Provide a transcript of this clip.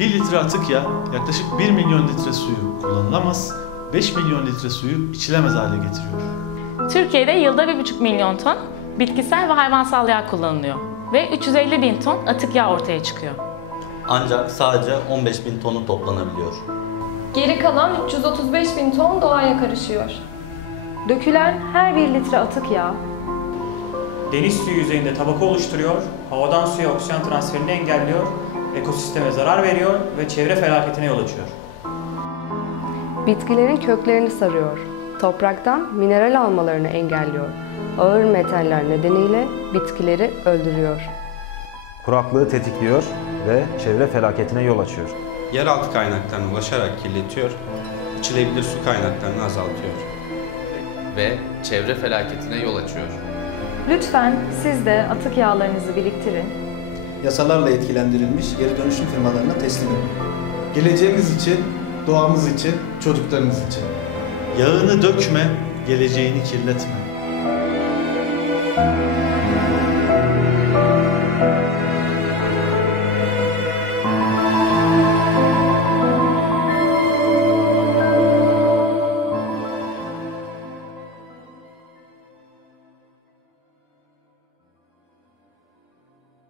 1 litre atık yağ yaklaşık 1 milyon litre suyu kullanılamaz, 5 milyon litre suyu içilemez hale getiriyor. Türkiye'de yılda 1,5 milyon ton bitkisel ve hayvansal yağ kullanılıyor ve 350 bin ton atık yağ ortaya çıkıyor. Ancak sadece 15 bin tonu toplanabiliyor. Geri kalan 335 bin ton doğaya karışıyor. Dökülen her bir litre atık yağ Deniz suyu yüzeyinde tabaka oluşturuyor, havadan suya oksijen transferini engelliyor, ekosisteme zarar veriyor ve çevre felaketine yol açıyor. bitkilerin köklerini sarıyor. Topraktan mineral almalarını engelliyor. Ağır metaller nedeniyle bitkileri öldürüyor. kuraklığı tetikliyor ve çevre felaketine yol açıyor. yeraltı kaynaklarına ulaşarak kirletiyor, içilebilir su kaynaklarını azaltıyor. ve çevre felaketine yol açıyor. Lütfen siz de atık yağlarınızı biriktirin. Yasalarla etkilendirilmiş geri dönüşüm firmalarına teslim edin. Geleceğimiz için, doğamız için, çocuklarımız için. Yağını dökme, geleceğini kirletme.